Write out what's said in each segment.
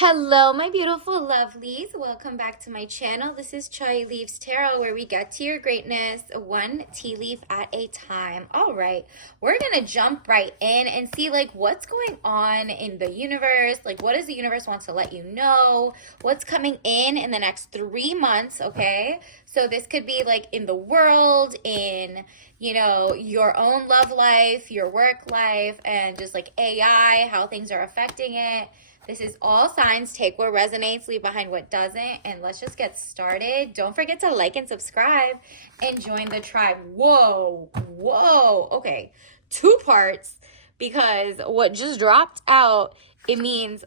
Hello, my beautiful lovelies. Welcome back to my channel. This is Chai Leaves Tarot, where we get to your greatness one tea leaf at a time. All right, we're gonna jump right in and see what's going on in the universe. Like, what does the universe want to let you know? What's coming in the next 3 months? Okay, so this could be like in the world, in your own love life, your work life, and just like AI, how things are affecting it. This is all signs. Take what resonates, leave behind what doesn't, and let's just get started. Don't forget to like and subscribe and join the tribe. Whoa, whoa. Okay, two parts because what just dropped out, it means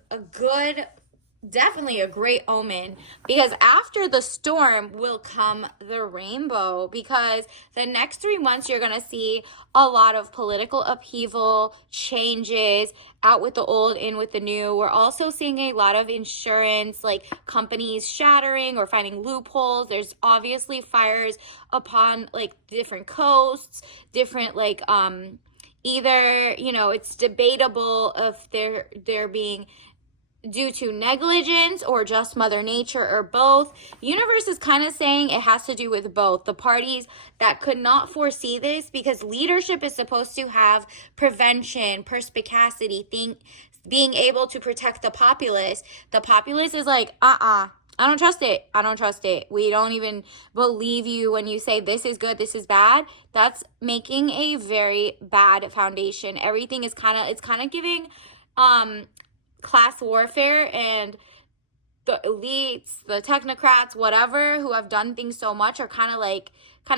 definitely a great omen, because after the storm will come the rainbow, because the next 3 months you're going to see a lot of political upheaval, changes, out with the old, in with the new. We're also seeing a lot of insurance, like companies shattering or finding loopholes. There's obviously fires upon like different coasts, different either, it's debatable if they're being due to negligence or just Mother Nature or both. Universe is kind of saying it has to do with both. The parties that could not foresee this, because leadership is supposed to have prevention, perspicacity, being able to protect the populace. The populace is like, I don't trust it. I don't trust it. We don't even believe you when you say this is good, this is bad. That's making a very bad foundation. Everything is it's kind of giving class warfare, and the elites, the technocrats, whatever, who have done things so much are kind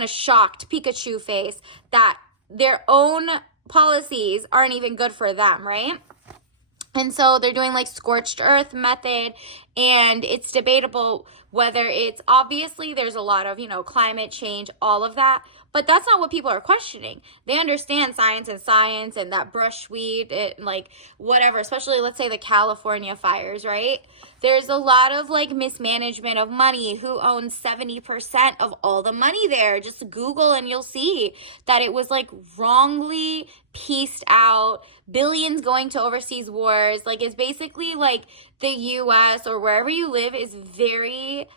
of shocked, Pikachu face, that their own policies aren't even good for them, right? And so they're doing like scorched earth method, and it's debatable whether it's, obviously there's a lot of, climate change, all of that, but that's not what people are questioning. They understand science and that brushweed, like whatever, especially let's say the California fires, right? There's a lot of like mismanagement of money. Who owns 70% of all the money there? Just Google and you'll see that it was like wrongly pieced out, billions going to overseas wars. Like, it's basically like the US or wherever you live is very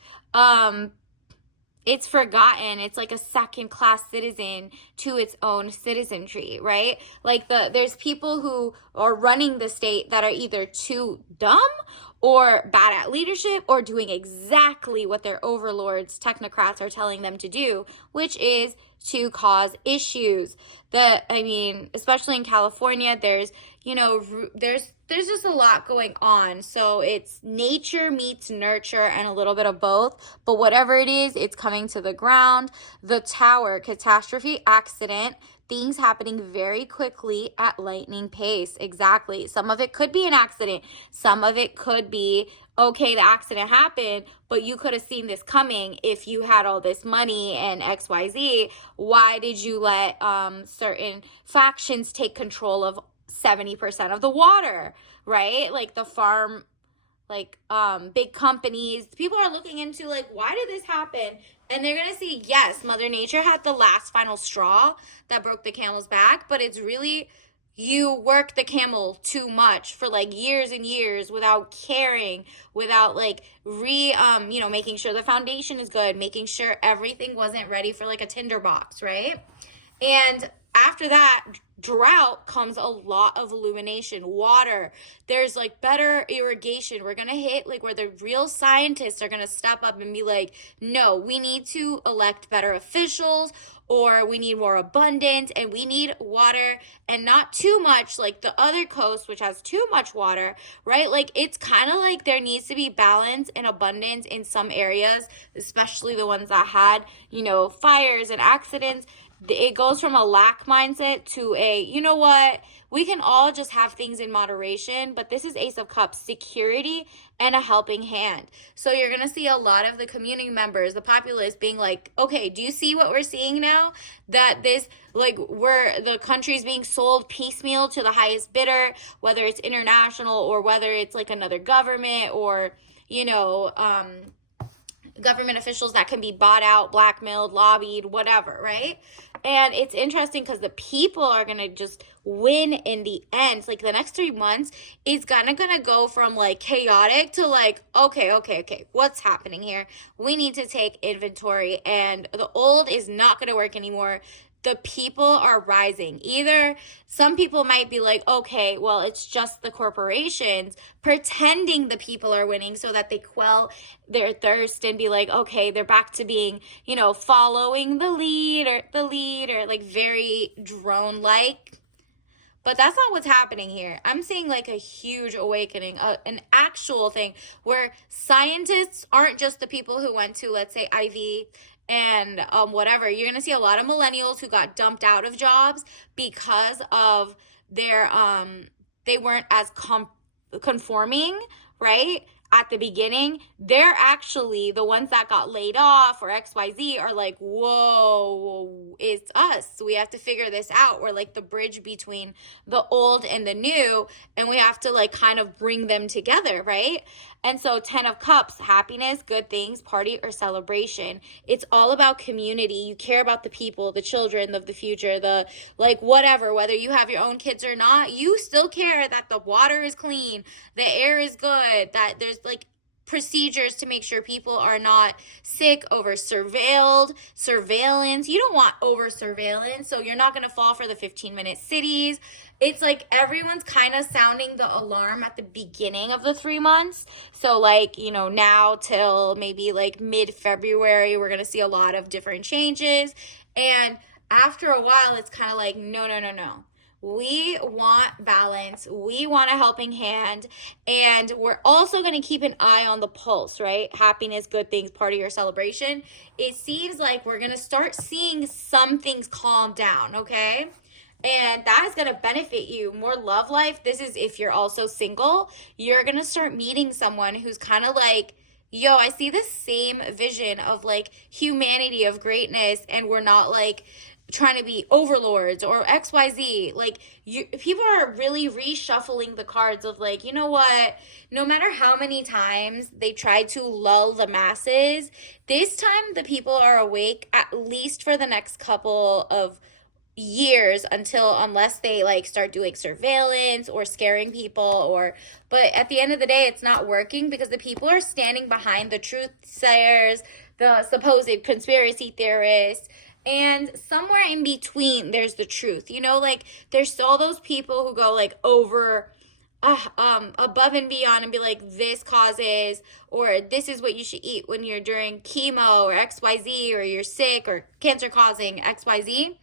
it's forgotten. It's like a second class citizen to its own citizenry, right? Like there's people who are running the state that are either too dumb or bad at leadership or doing exactly what their overlords, technocrats, are telling them to do, which is to cause issues. Especially in California, there's just a lot going on. So it's nature meets nurture and a little bit of both. But whatever it is, it's coming to the ground. The tower, catastrophe, accident, things happening very quickly at lightning pace. Exactly. Some of it could be an accident. Some of it could be, okay, the accident happened, but you could have seen this coming if you had all this money and XYZ. Why did you let certain factions take control of 70% of the water, right? Like the farm, big companies. People are looking into like, why did this happen? And they're gonna see, yes, Mother Nature had the last final straw that broke the camel's back, but it's really, you work the camel too much for like years and years without caring, without making sure the foundation is good, making sure everything wasn't ready for like a tinderbox, right? And after that drought comes a lot of illumination, water. There's like better irrigation. We're going to hit like where the real scientists are going to step up and be like, no, we need to elect better officials, or we need more abundance, and we need water, and not too much like the other coast, which has too much water, right? Like, it's kind of like there needs to be balance and abundance in some areas, especially the ones that had, fires and accidents. It goes from a lack mindset to a, we can all just have things in moderation, but this is Ace of Cups, security and a helping hand. So you're going to see a lot of the community members, the populace, being like, okay, do you see what we're seeing now? That this, where the country's being sold piecemeal to the highest bidder, whether it's international or whether it's like another government or, government officials that can be bought out, blackmailed, lobbied, whatever, right? And it's interesting because the people are going to just win in the end. Like the next 3 months is gonna go from like chaotic to like, okay, what's happening here? We need to take inventory, and the old is not gonna work anymore. The people are rising. Either some people might be like, okay, well, it's just the corporations pretending the people are winning so that they quell their thirst and be like, okay, they're back to being, following the lead or like very drone like. But that's not what's happening here. I'm seeing like a huge awakening, an actual thing where scientists aren't just the people who went to, let's say, Ivy and whatever. You're going to see a lot of millennials who got dumped out of jobs because of their, they weren't as conforming, right? At the beginning, they're actually the ones that got laid off or XYZ are like, whoa, it's us. We have to figure this out. We're like the bridge between the old and the new, and we have to like kind of bring them together, right? And so 10 of Cups, happiness, good things, party or celebration. It's all about community. You care about the people, the children of the future, the like whatever, whether you have your own kids or not, you still care that the water is clean, the air is good, that there's like procedures to make sure people are not sick, over surveillance. You don't want over surveillance, so you're not going to fall for the 15-minute cities. It's like everyone's kind of sounding the alarm at the beginning of the 3 months. So like, now till maybe like mid-February, we're going to see a lot of different changes. And after a while, it's kind of like, no. We want balance. We want a helping hand. And we're also going to keep an eye on the pulse, right? Happiness, good things, party or celebration. It seems like we're going to start seeing some things calm down, okay? And that is going to benefit you. More love life. This is if you're also single. You're going to start meeting someone who's kind of like, yo, I see the same vision of like humanity, of greatness, and we're not like trying to be overlords or XYZ. Like people are really reshuffling the cards of like, you know what, no matter how many times they try to lull the masses, this time the people are awake, at least for the next couple of years, unless they like start doing surveillance or scaring people, but at the end of the day, it's not working because the people are standing behind the truth sayers, the supposed conspiracy theorists. And somewhere in between, there's the truth. Like there's all those people who go like over, above and beyond and be like, this causes, or this is what you should eat when you're during chemo or XYZ, or you're sick or cancer causing XYZ.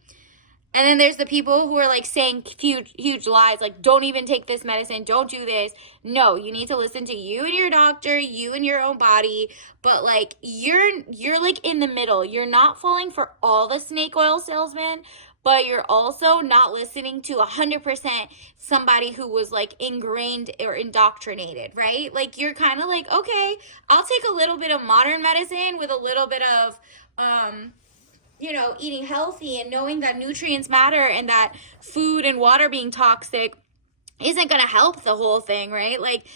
And then there's the people who are like saying huge lies, like don't even take this medicine, don't do this. No, you need to listen to you and your doctor, you and your own body. But like you're like in the middle. You're not falling for all the snake oil salesmen, but you're also not listening to 100% somebody who was like ingrained or indoctrinated, right? Like you're kind of like, okay, I'll take a little bit of modern medicine with a little bit of eating healthy and knowing that nutrients matter and that food and water being toxic isn't going to help the whole thing, right? Like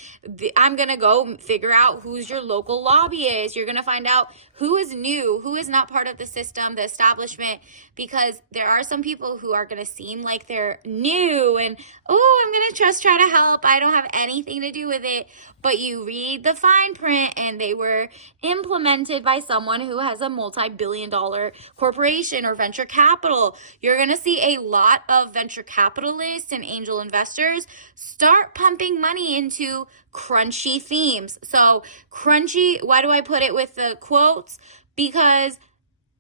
I'm going to go figure out who's your local lobbyist. You're going to find out who is new, who is not part of the system, the establishment, because there are some people who are going to seem like they're new and, oh, I'm going to just try to help. I don't have anything to do with it. But you read the fine print and they were implemented by someone who has a multi-billion-dollar corporation or venture capital. You're going to see a lot of venture capitalists and angel investors start pumping money into crunchy themes. So crunchy, why do I put it with the quotes? Because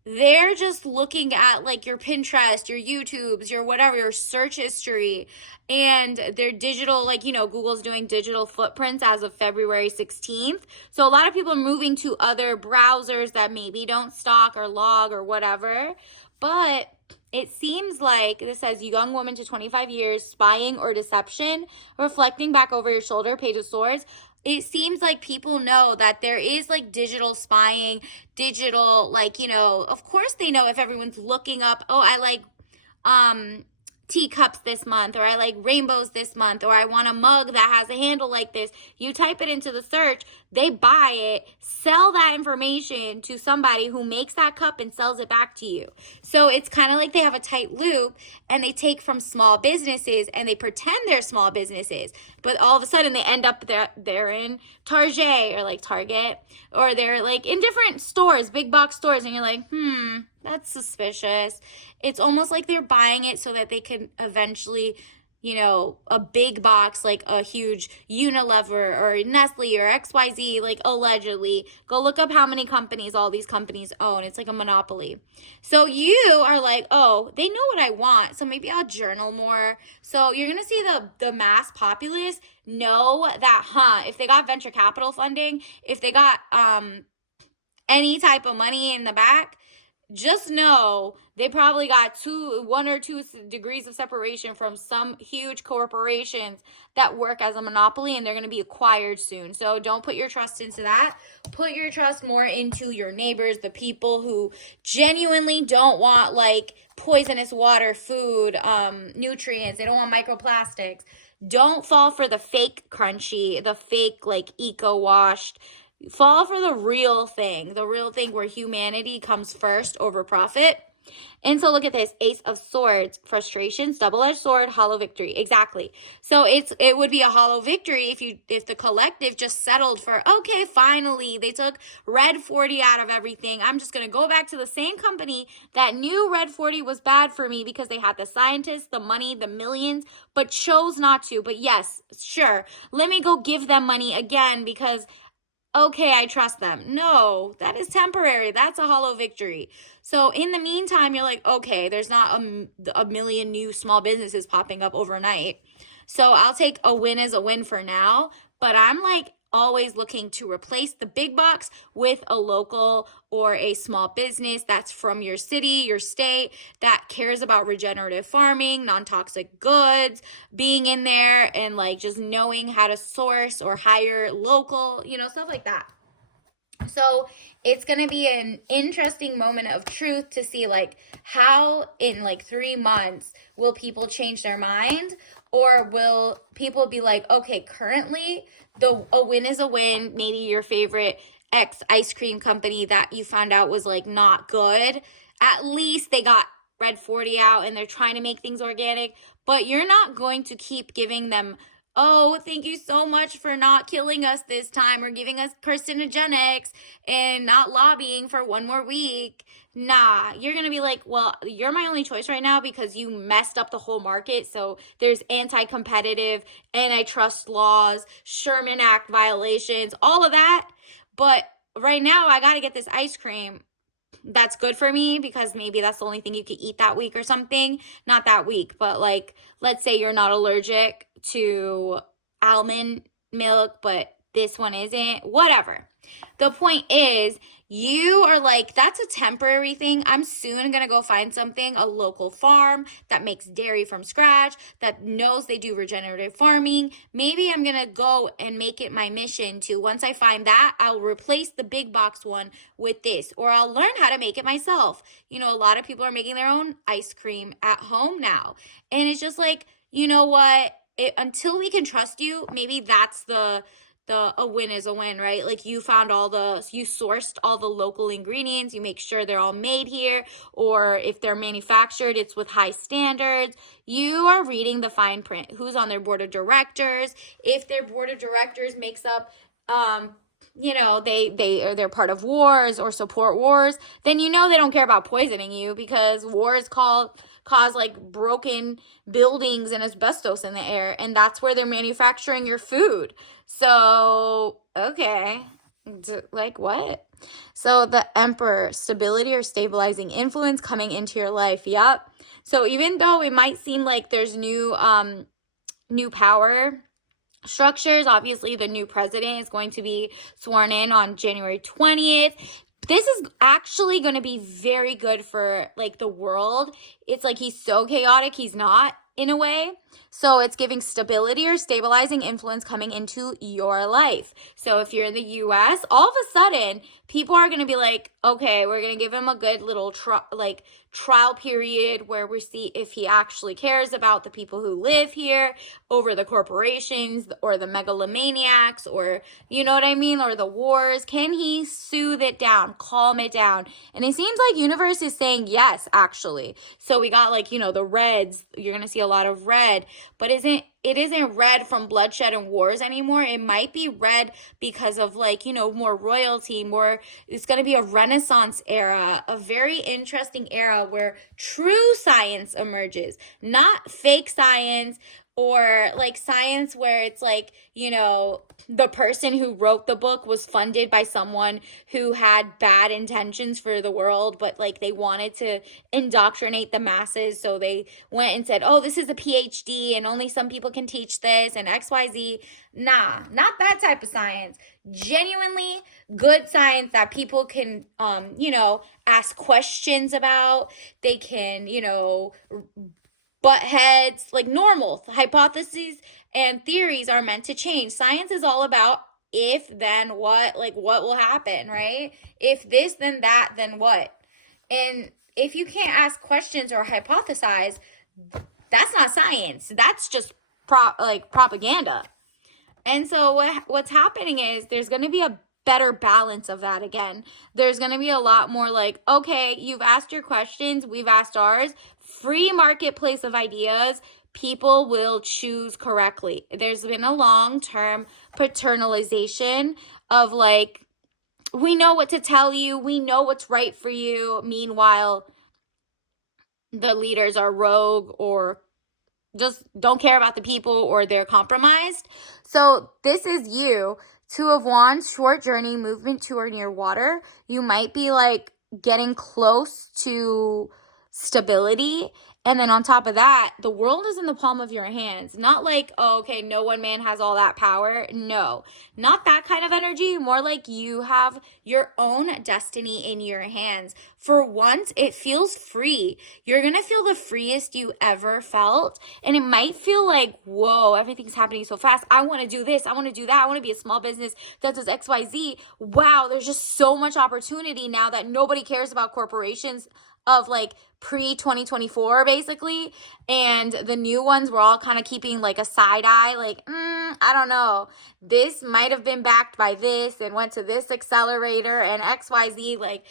they're just looking at like your Pinterest, your YouTubes, your whatever, your search history, and their digital, like, Google's doing digital footprints as of February 16th. So a lot of people are moving to other browsers that maybe don't stalk or log or whatever. But it seems like this says young woman to 25 years, spying or deception, reflecting back over your shoulder, Page of Swords. It seems like people know that there is like digital spying, digital, like, of course they know if everyone's looking up, oh, I like teacups this month, or I like rainbows this month, or I want a mug that has a handle like this. You type it into the search, they buy it, sell that information to somebody who makes that cup and sells it back to you. So it's kind of like they have a tight loop, and they take from small businesses and they pretend they're small businesses, but all of a sudden they end up they're in Target or like Target, or they're like in different stores, big box stores, and you're like, that's suspicious. It's almost like they're buying it so that they can eventually, a big box, like a huge Unilever or Nestle or XYZ, like allegedly. Go look up how many companies all these companies own. It's like a monopoly. So you are like, oh, they know what I want, so maybe I'll journal more. So you're going to see the mass populace know that, if they got venture capital funding, if they got any type of money in the back, just know they probably got 1 or 2 degrees of separation from some huge corporations that work as a monopoly, and they're going to be acquired soon. So don't put your trust into that. Put your trust more into your neighbors, the people who genuinely don't want like poisonous water, food, nutrients. They don't want microplastics. Don't fall for the fake crunchy, the fake like eco-washed. Fall for the real thing where humanity comes first over profit. And so look at this, Ace of Swords, frustrations, double-edged sword, hollow victory. Exactly. So it would be a hollow victory if the collective just settled for, okay, finally, they took Red 40 out of everything. I'm just going to go back to the same company that knew Red 40 was bad for me because they had the scientists, the money, the millions, but chose not to. But yes, sure, let me go give them money again because okay, I trust them. No, that is temporary. That's a hollow victory. So in the meantime, you're like, okay, there's not a million new small businesses popping up overnight. So I'll take a win as a win for now, but I'm like always looking to replace the big box with a local or a small business that's from your city, your state, that cares about regenerative farming, non-toxic goods, being in there and like just knowing how to source or hire local, stuff like that. So it's going to be an interesting moment of truth to see like how in like 3 months will people change their mind, or will people be like, okay, currently a win is a win. Maybe your favorite X ice cream company that you found out was like not good. At least they got Red 40 out and they're trying to make things organic, but you're not going to keep giving them, oh, thank you so much for not killing us this time or giving us carcinogenics and not lobbying for 1 more week. Nah, you're going to be like, well, you're my only choice right now because you messed up the whole market. So there's anti-competitive, antitrust laws, Sherman Act violations, all of that. But right now I got to get this ice cream that's good for me because maybe that's the only thing you could eat that week or something. Not that week, but like, let's say you're not allergic to almond milk, but this one isn't, whatever. The point is, you are like, that's a temporary thing. I'm soon going to go find something, a local farm that makes dairy from scratch, that knows they do regenerative farming. Maybe I'm going to go and make it my mission to, once I find that, I'll replace the big box one with this, or I'll learn how to make it myself. A lot of people are making their own ice cream at home now. And it's just like, you know what? Until we can trust you, maybe that's a win is a win, right? Like you sourced all the local ingredients, you make sure they're all made here, or if they're manufactured, it's with high standards. You are reading the fine print. Who's on their board of directors? If their board of directors makes up, they're part of wars or support wars, then they don't care about poisoning you because wars cause like broken buildings and asbestos in the air, and that's where they're manufacturing your food. So, okay, like what? So the Emperor, stability or stabilizing influence coming into your life. Yep. So even though it might seem like there's new power structures, obviously the new president is going to be sworn in on January 20th. This is actually going to be very good for like the world. It's like he's so chaotic, he's not in a way. So it's giving stability or stabilizing influence coming into your life. So if you're in the US, all of a sudden people are going to be like, okay, we're going to give him a good little trial period where we see if he actually cares about the people who live here over the corporations or the megalomaniacs, or you know what I mean, or the wars. Can he soothe it down, calm it down? And it seems like universe is saying yes, actually. So we got like, the reds. You're going to see a lot of red, but it isn't red from bloodshed and wars anymore. It might be red because of like, more royalty, more, it's going to be a Renaissance era, a very interesting era where true science emerges, not fake science, or like science where it's like, the person who wrote the book was funded by someone who had bad intentions for the world, but like they wanted to indoctrinate the masses. So they went and said, oh, this is a PhD and only some people can teach this and XYZ. Nah, not that type of science. Genuinely good science that people can, ask questions about. They can, butt heads, like normal hypotheses and theories are meant to change. Science is all about if, then what, like what will happen, right? If this, then that, then what? And if you can't ask questions or hypothesize, that's not science. That's just propaganda. And so what's happening is there's going to be a better balance of that again. There's going to be a lot more like, okay, you've asked your questions, we've asked ours. Free marketplace of ideas, people will choose correctly. There's been a long-term paternalization of like, we know what to tell you, we know what's right for you. Meanwhile, the leaders are rogue or just don't care about the people, or they're compromised. So this is you. Two of Wands, short journey, movement to or near water. You might be like getting close to stability. And then on top of that, the world is in the palm of your hands. Not like, oh, okay, no one man has all that power. No, not that kind of energy. More like you have your own destiny in your hands. For once, it feels free. You're going to feel the freest you ever felt. And it might feel like, whoa, everything's happening so fast. I want to do this. I want to do that. I want to be a small business that does XYZ. Wow, there's just so much opportunity now that nobody cares about corporations of like pre-2024 basically, and the new ones were all kind of keeping like a side eye, like I don't know, this might have been backed by this and went to this accelerator and XYZ, like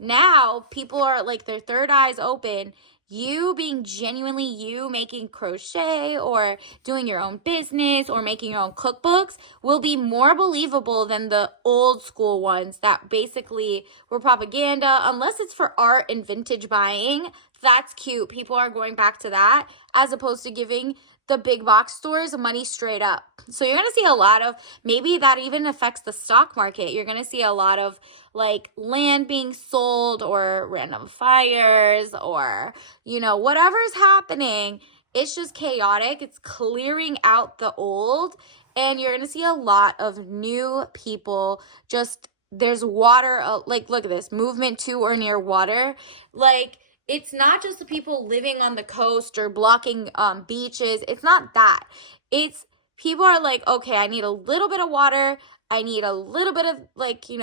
now people are like their third eyes open. You being genuinely you, making crochet or doing your own business or making your own cookbooks will be more believable than the old school ones that basically were propaganda, unless it's for art and vintage buying. That's cute. People are going back to that as opposed to giving the big box stores money straight up. So you're going to see a lot of, maybe that even affects the stock market. You're going to see a lot of like land being sold or random fires or, whatever's happening. It's just chaotic. It's clearing out the old, and you're going to see a lot of new people. Just there's water, like look at this, movement to or near water. Like, it's not just the people living on the coast or blocking beaches. It's not that. It's people are like, okay, I need a little bit of water. I need a little bit of like, I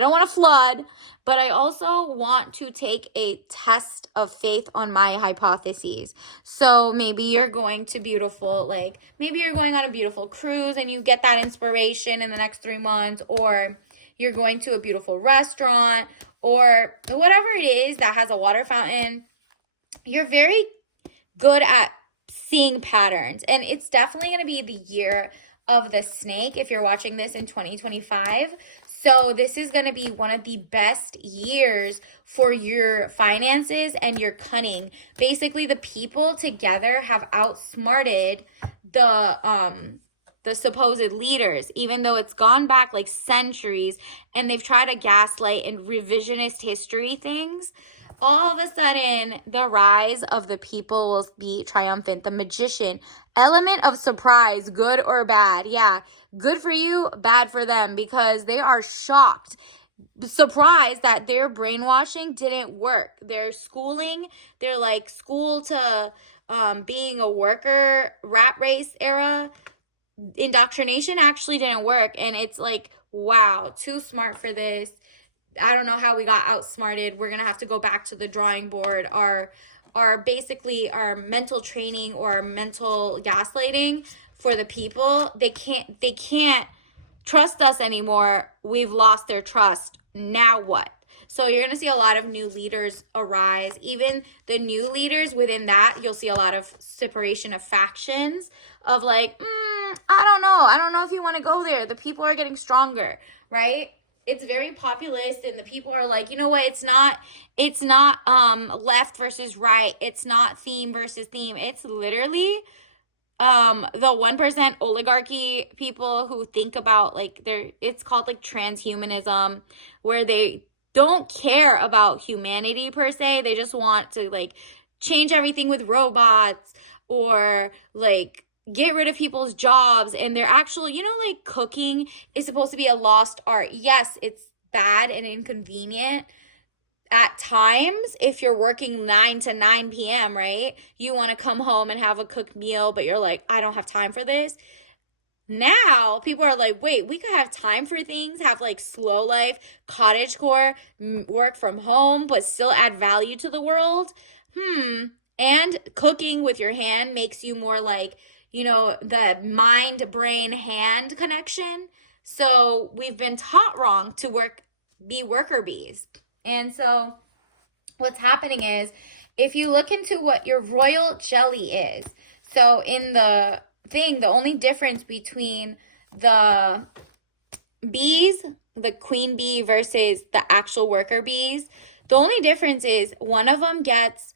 don't want to flood, but I also want to take a test of faith on my hypotheses. So maybe you're going to maybe you're going on a beautiful cruise and you get that inspiration in the next 3 months, or you're going to a beautiful restaurant, or whatever it is that has a water fountain. You're very good at seeing patterns, and it's definitely going to be the year of the snake if you're watching this in 2025. So this is going to be one of the best years for your finances and your cunning. Basically, the people together have outsmarted the supposed leaders, even though it's gone back like centuries and they've tried to gaslight and revisionist history things. All of a sudden, the rise of the people will be triumphant. The magician, element of surprise, good or bad. Yeah, good for you, bad for them, because they are shocked, surprised that their brainwashing didn't work. Their schooling, their like school to being a worker, rat race era indoctrination actually didn't work. And it's like, wow, too smart for this. I don't know how we got outsmarted. We're going to have to go back to the drawing board. Our basically our mental training or our mental gaslighting for the people, they can't trust us anymore. We've lost their trust. Now what? So you're going to see a lot of new leaders arise. Even the new leaders within that, you'll see a lot of separation of factions of like, I don't know. I don't know if you want to go there. The people are getting stronger, right? It's very populist, and the people are like, you know what? It's not left versus right. It's not theme versus theme. It's literally the 1% oligarchy people who think about like it's called like transhumanism, where they don't care about humanity per se. They just want to like change everything with robots, or like get rid of people's jobs. And they're actual, like cooking is supposed to be a lost art. Yes, it's bad and inconvenient at times if you're working 9 to 9 p.m., right? You want to come home and have a cooked meal, but you're like, I don't have time for this. Now people are like, wait, we could have time for things, have like slow life, cottagecore, work from home, but still add value to the world. And cooking with your hand makes you more like, the mind, brain, hand connection. So we've been taught wrong to be worker bees. And so what's happening is, if you look into what your royal jelly is, so in the thing, the only difference between the bees, the queen bee versus the actual worker bees, the only difference is one of them gets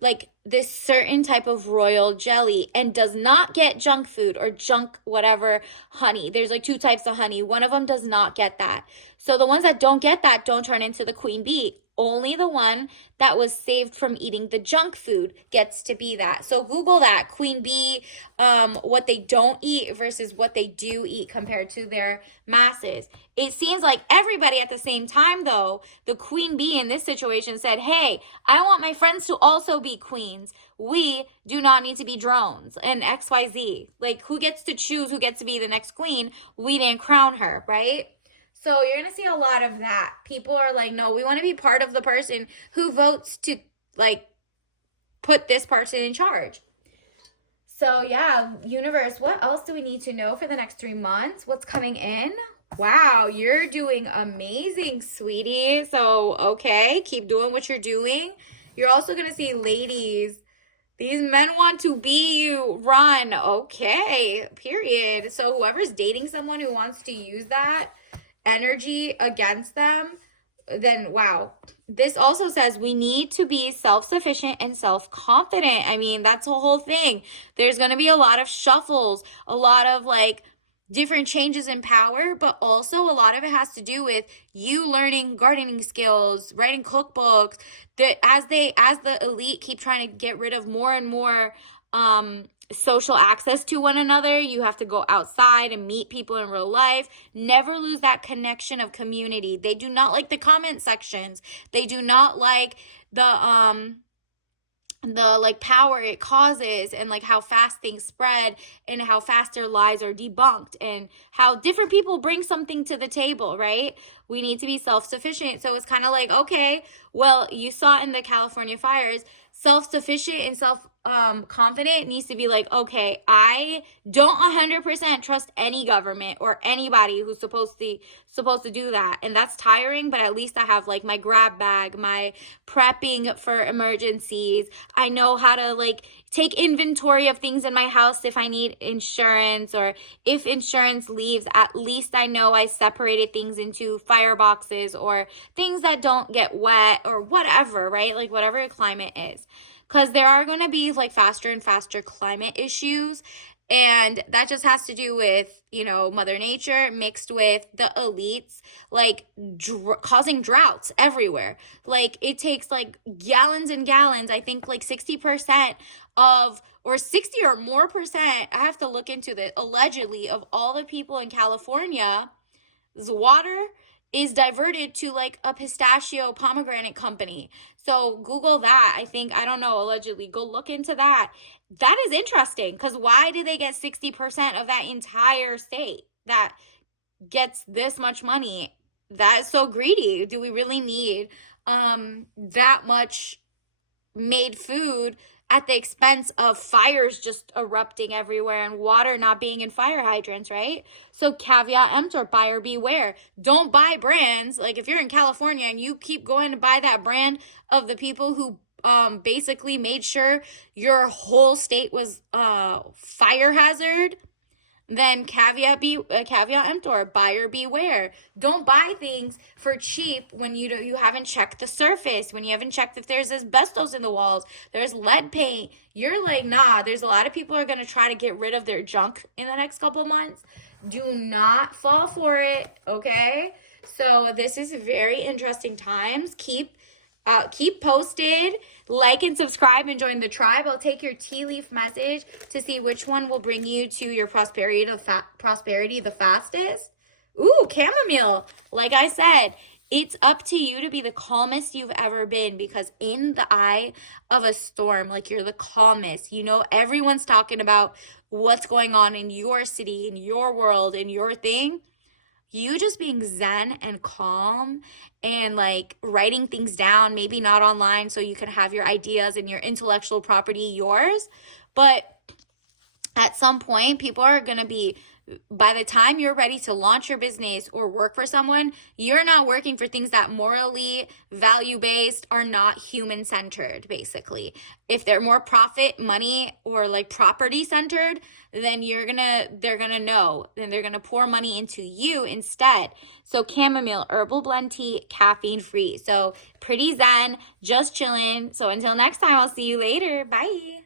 like this certain type of royal jelly and does not get junk food or junk whatever honey. There's like 2 types of honey. One of them does not get that. So the ones that don't get that don't turn into the queen bee. Only the one that was saved from eating the junk food gets to be that. So Google that, queen bee, what they don't eat versus what they do eat compared to their masses. It seems like everybody at the same time, though, the queen bee in this situation said, hey, I want my friends to also be queens. We do not need to be drones and XYZ. Like, who gets to choose who gets to be the next queen? We didn't crown her, right? So you're going to see a lot of that. People are like, no, we want to be part of the person who votes to, like, put this person in charge. So, yeah, universe, what else do we need to know for the next 3 months? What's coming in? Wow, you're doing amazing, sweetie. So, okay, keep doing what you're doing. You're also going to see ladies. These men want to be you. Run. Okay, period. So whoever's dating someone who wants to use that energy against them, then wow. This also says we need to be self-sufficient and self-confident. I mean, that's the whole thing. There's going to be a lot of shuffles, a lot of like different changes in power, but also a lot of it has to do with you learning gardening skills, writing cookbooks. That as the elite keep trying to get rid of more and more social access to one another, you have to go outside and meet people in real life. Never lose that connection of community. They do not like the comment sections. They do not like the like power it causes, and like how fast things spread, and how fast their lies are debunked, and how different people bring something to the table, right? We need to be self-sufficient. So it's kind of like, okay, well, you saw in the California fires, self-sufficient and confident needs to be like, okay, I don't 100% trust any government or anybody who's supposed to do that. And that's tiring, but at least I have like my grab bag, my prepping for emergencies. I know how to like take inventory of things in my house if I need insurance, or if insurance leaves, at least I know I separated things into fire boxes or things that don't get wet or whatever, right? Like whatever a climate is. Because there are going to be like faster and faster climate issues. And that just has to do with, Mother Nature mixed with the elites, like causing droughts everywhere. Like it takes like gallons and gallons. I think like 60% or 60 or more percent, I have to look into this, allegedly, of all the people in California's water is diverted to like a pistachio pomegranate company. So Google that. I don't know, allegedly. Go look into that. That is interesting, because why do they get 60% of that entire state that gets this much money? that is so greedy. Do we really need that much made food at the expense of fires just erupting everywhere and water not being in fire hydrants, right? So caveat emptor, buyer beware. Don't buy brands. Like if you're in California and you keep going to buy that brand of the people who basically made sure your whole state was fire hazard, then caveat emptor, buyer beware. Don't buy things for cheap when you haven't checked the surface, when you haven't checked if there's asbestos in the walls, there's lead paint. You're like, nah, there's a lot of people who are going to try to get rid of their junk in the next couple months. Do not fall for it, okay? So this is very interesting times. Keep posted, like and subscribe, and join the tribe. I'll take your tea leaf message to see which one will bring you to your prosperity the fastest. Ooh, chamomile. Like I said, it's up to you to be the calmest you've ever been, because in the eye of a storm, like, you're the calmest. You know, everyone's talking about what's going on in your city, in your world, in your thing. You just being zen and calm and like writing things down, maybe not online so you can have your ideas and your intellectual property yours, but at some point people are going to be, by the time you're ready to launch your business or work for someone, you're not working for things that morally value-based are not human-centered, basically. If they're more profit, money, or like property-centered, then they're gonna know, and they're gonna pour money into you instead. So chamomile, herbal blend tea, caffeine-free. So pretty zen, just chilling. So until next time, I'll see you later. Bye.